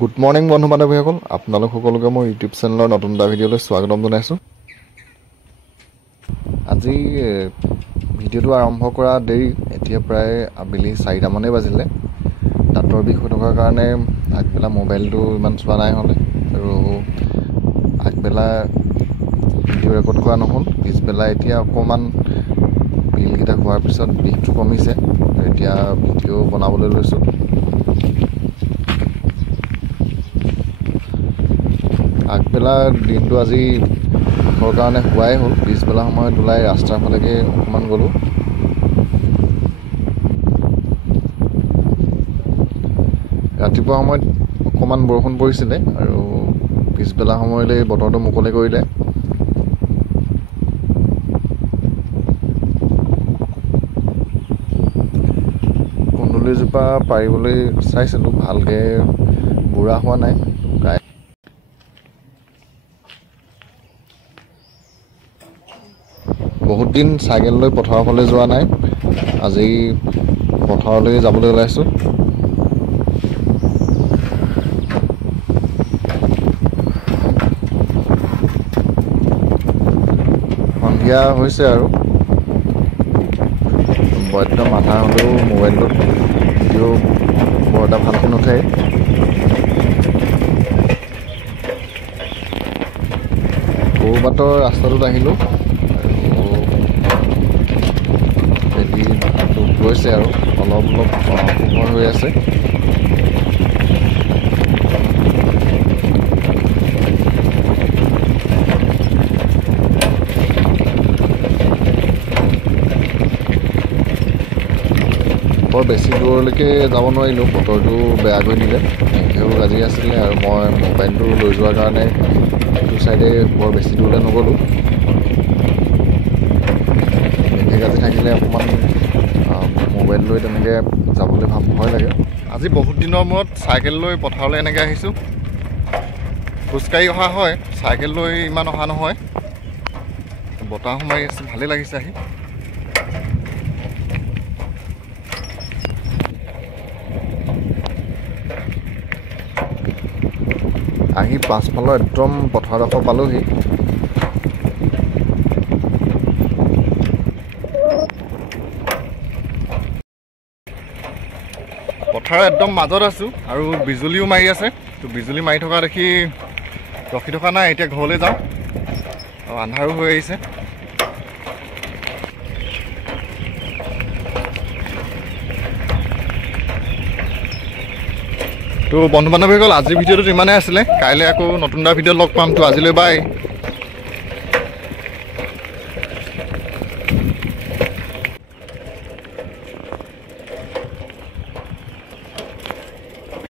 Good morning বন্ধু বান্ধৱীসকল, আপোনালোক সকলোকে মই ইউটিউব চেনেলৰ নতুন এটা ভিডিঅ'লৈ স্বাগতম জনাইছোঁ। আজি ভিডিঅ'টো আৰম্ভ কৰা দেৰি, এতিয়া প্ৰায় আবেলি 4টামানেই বাজিলে। দাঁতৰ বিষ হৈ থকাৰ কাৰণে আগবেলা মোবাইলটো ইমান চোৱা নাই হ'লে, আৰু আগবেলা ভিডিঅ' ৰেকৰ্ড কৰা নহ'ল। পিছবেলা এতিয়া অকণমান পিলকেইটা খোৱাৰ পিছত বিষটো কমিছে, এতিয়া ভিডিঅ' বনাবলৈ লৈছোঁ। আগবেলা দিনটো আজি বিষৰ কাৰণে শুৱাই হ'ল। পিছবেলা সময়ত ওলাই ৰাস্তাৰ ফালেকে অকণমান গ'লোঁ। ৰাতিপুৱা সময়ত অকণমান বৰষুণ পৰিছিলে, আৰু পিছবেলা সময়লৈ বতৰটো মুকলি কৰিলে। কুন্দুলিজোপা পাৰিবলৈ চাইছিলোঁ, ভালকৈ বুঢ়া হোৱা নাই। বহুত দিন চাইকেল লৈ পথাৰৰ ফালে যোৱা নাই, আজি পথাৰলৈ যাবলৈ ওলাইছোঁ। সন্ধিয়া হৈছে আৰু একদম আধা হ'লেও মোবাইলটোত ভিডিঅ' বৰ এটা ভালকৈ নুঠে। ক'ৰবাতৰ ৰাস্তাটোত আহিলোঁ, গৈছে আৰু অলপ পোহৰ হৈ আছে। বৰ বেছি দূৰলৈকে যাব নোৱাৰিলোঁ, বতৰটো বেয়া কৰি দিলে। মেঘেও গাজি আছিলে, আৰু মই মোবাইলটো লৈ যোৱাৰ কাৰণে সেইটো চাইডে বৰ বেছি দূৰলৈ নগ'লোঁ। মেঘে গাজি থাকিলে অকণমান মোবাইল লৈ তেনেকৈ যাবলৈ ভয় লাগে। আজি বহুত দিনৰ মূৰত চাইকেল লৈ পথাৰলৈ এনেকৈ আহিছোঁ। খোজকাঢ়ি অহা হয়, চাইকেল লৈ ইমান অহা নহয়। বতাহ সোমাই আছে, ভালেই লাগিছে আহি। আহি পাছফালৰ একদম পথাৰডোখৰ পালোহি। পথাৰৰ একদম মাজত আছোঁ, আৰু বিজুলীও মাৰি আছে। তো বিজুলী মাৰি থকা দেখি ৰখি থকা নাই, এতিয়া ঘৰলৈ যাওঁ। আৰু আন্ধাৰো হৈ আহিছে। তো বন্ধু বান্ধৱীসকল, আজিৰ ভিডিঅ'টোত ইমানেই আছিলে। কাইলৈ আকৌ নতুন এটা ভিডিঅ'ত লগ পাম। তো আজিলৈ বাই।